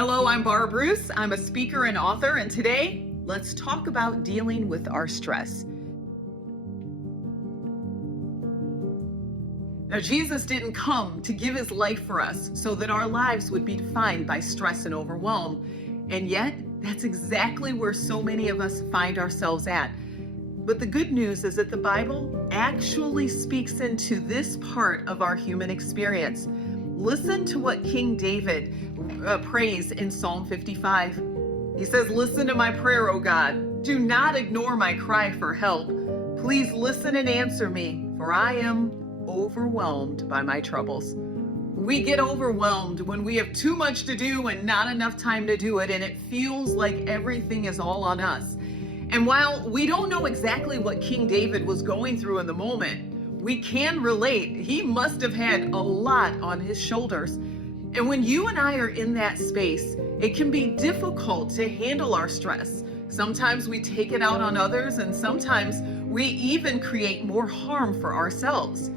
Hello, I'm Barb Roose. I'm a speaker and author, and today, let's talk about dealing with our stress. Now, Jesus didn't come to give his life for us so that our lives would be defined by stress and overwhelm. And yet, that's exactly where so many of us find ourselves at. But the good news is that the Bible actually speaks into this part of our human experience. Listen to what King David prays in Psalm 55. He says, "Listen to my prayer, O God. Do not ignore my cry for help. Please listen and answer me, for I am overwhelmed by my troubles." We get overwhelmed when we have too much to do and not enough time to do it, and it feels like everything is all on us. And while we don't know exactly what King David was going through in the moment, we can relate. He must have had a lot on his shoulders. And when you and I are in that space, it can be difficult to handle our stress. Sometimes we take it out on others, and sometimes we even create more harm for ourselves.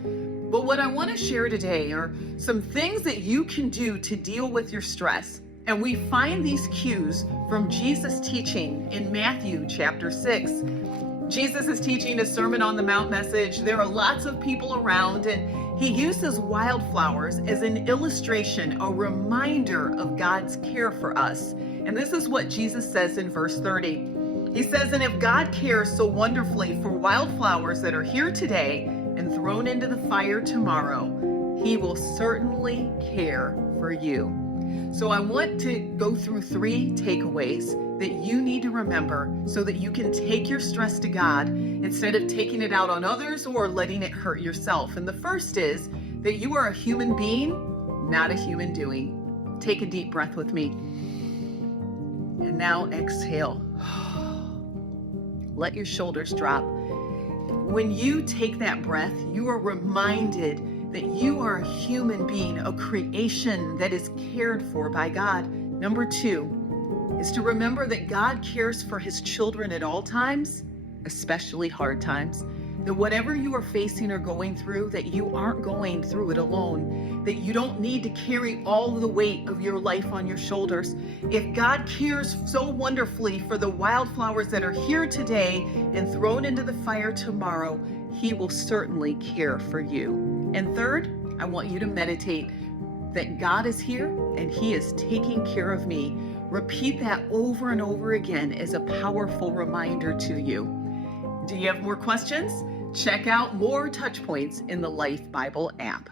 But what I want to share today are some things that you can do to deal with your stress. And we find these cues from Jesus' teaching in Matthew chapter 6. Jesus is teaching a Sermon on the Mount message. There are lots of people around, and he uses wildflowers as an illustration, a reminder of God's care for us. And this is what Jesus says in verse 30. He says, "And if God cares so wonderfully for wildflowers that are here today and thrown into the fire tomorrow, he will certainly care for you." So I want to go through 3 takeaways that you need to remember so that you can take your stress to God instead of taking it out on others or letting it hurt yourself. And the first is that you are a human being, not a human doing. Take a deep breath with me. And now exhale. Let your shoulders drop. When you take that breath, you are reminded that you are a human being, a creation that is cared for by God. Number 2 is to remember that God cares for his children at all times, especially hard times. That whatever you are facing or going through, that you aren't going through it alone. That you don't need to carry all the weight of your life on your shoulders. If God cares so wonderfully for the wildflowers that are here today and thrown into the fire tomorrow, he will certainly care for you. And third, I want you to meditate that God is here and he is taking care of me. Repeat that over and over again as a powerful reminder to you. Do you have more questions? Check out more Touch Points in the Life Bible app.